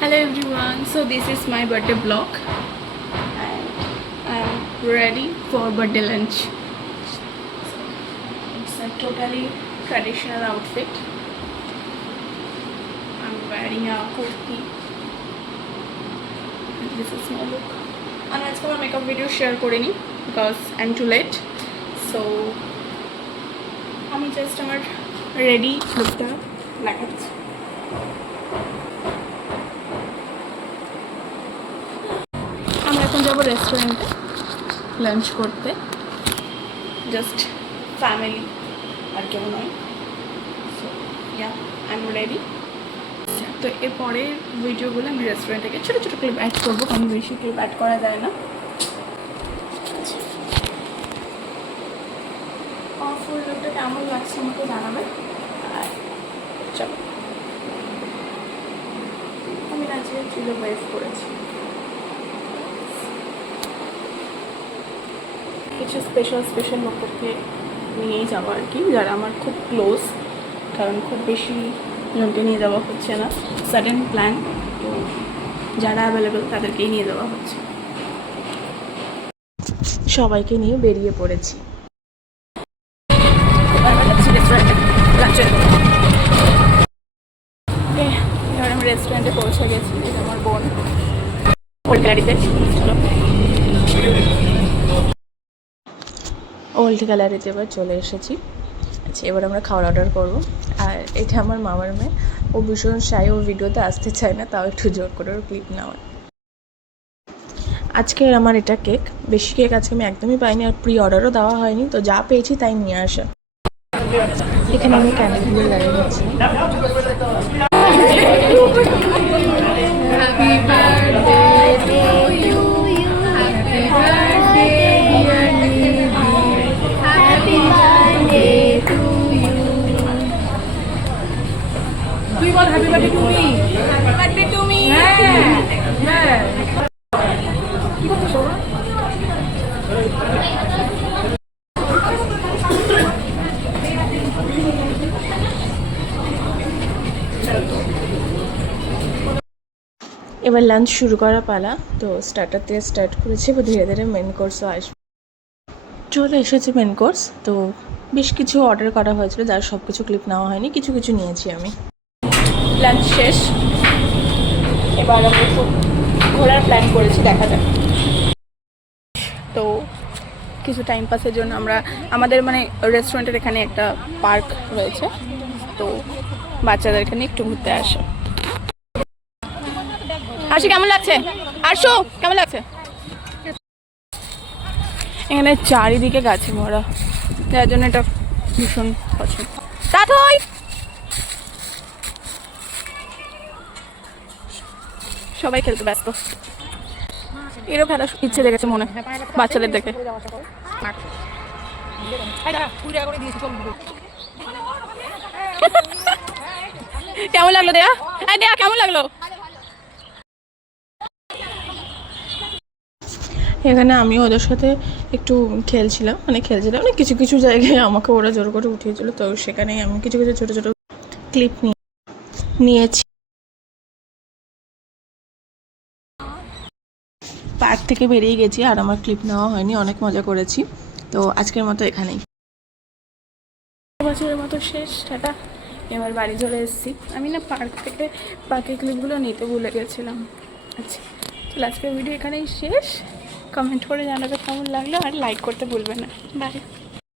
Hello everyone, so this is my birthday vlog and I am ready for birthday lunch. It's a totally traditional outfit. I'm wearing a kurti and this is my look. And I will make a video share korini because I'm too late. So I'm just ready look দেখাচ্ছি। আমরা এখন যাবো রেস্টুরেন্টে lunch করতে, just family আর কেউ নয়। So yeah I am ready. তো এরপরের ভিডিওগুলো আমি রেস্টুরেন্টে গিয়ে ছোটো ছোটো ক্লিপ অ্যাড করবো, কারণ বেশি ক্লিপ অ্যাড করা যায় না। ফুল লুকটা কেমন লাগছে আমাকে জানাবে। আর চলো, আমি আজকে চুলো ওয়েভ করেছি। কিছু স্পেশাল লোককে নিয়েই যাওয়া আর কি, যারা আমার খুব ক্লোজ, কারণ খুব বেশি জনকে নিয়ে যাওয়া হচ্ছে না, সাডেন প্ল্যান, তো যারা অ্যাভেলেবেল তাদেরকেই নিয়ে যাওয়া হচ্ছে। সবাইকে নিয়ে বেরিয়ে পড়েছি। এবার আমি রেস্টুরেন্টে পৌঁছে গেছি। আমার বোন ওল্ড গ্যালারিতে, ওল্ড গ্যালারিতে এবার চলে এসেছি। আচ্ছা, এবার আমরা খাবার অর্ডার করবো। আর এটা আমার মামার মেয়ে, ও ভীষণ শাই, ও ভিডিওতে আসতে চায় না, তাও একটু জোর করে ওর ক্লিপ নেওয়ার। আজকে আমার এটা কেক, বেশি কেক আজকে আমি একদমই পাইনি, আর প্রি অর্ডারও দেওয়া হয়নি, তো যা পেয়েছি তাই নিয়ে আসা। এখানে আমি ক্যান্ডেলগুলো লাগিয়ে নিচ্ছি। তুই বল happy birthday to me. Happy birthday to me. হ্যাঁ কি করছিস ওরা? এবার লাঞ্চ শুরু করা পালা। তো স্টার্টার থেকে স্টার্ট করেছি, এবার ধীরে ধীরে মেন কোর্সও আসবে। চলে এসেছে মেন কোর্স। তো বেশ কিছু অর্ডার করা হয়েছিল, যার সব কিছু ক্লিপ নেওয়া হয়নি, কিছু কিছু নিয়েছি আমি। লাঞ্চ শেষ, এবার আমি একটু ঘোরার প্ল্যান করেছি, দেখা যাক। তো কিছু টাইম পাসের জন্য আমরা আমাদের রেস্টুরেন্টের এখানে একটা পার্ক রয়েছে, তো বাচ্চাদের এখানে একটু ঘুরতে আসো। আরশু কেমন লাগছে? আরশু কেমন লাগছে? এখানে চারিদিকে গাছে ভরা, যার জন্য এটা ভীষণ পছন্দ। সবাই খেলতে ব্যস্ত, এরও খেলা ইচ্ছে দেখেছে মনে বাচ্চাদের দেখে। কেমন লাগলো দেয়া? দেয়া কেমন লাগলো? এখানে আমি ওদের সাথে একটু খেলছিলাম, কিছু কিছু জায়গায় আমাকে ওরা জোর করে উঠিয়েছিল, তো সেখানেই আমি কিছু কিছু ছোটো ছোটো ক্লিপ নিয়েছি। পার্ক থেকে বেরিয়ে গেছি, আর আমার ক্লিপ নেওয়া হয়নি, অনেক মজা করেছি। তো আজকের মতো এখানেই, বছরের মতো শেষ, টাটা। এবার বাড়ি চলে এসেছি। আমি না পার্ক থেকে পার্কের ক্লিপগুলো নিতে ভুলে গেছিলাম। আচ্ছা, তাহলে আজকের ভিডিও এখানেই শেষ। কমেন্ট করে জানাবে কেমন লাগলো, আর লাইক করতে ভুলবে না। বাই।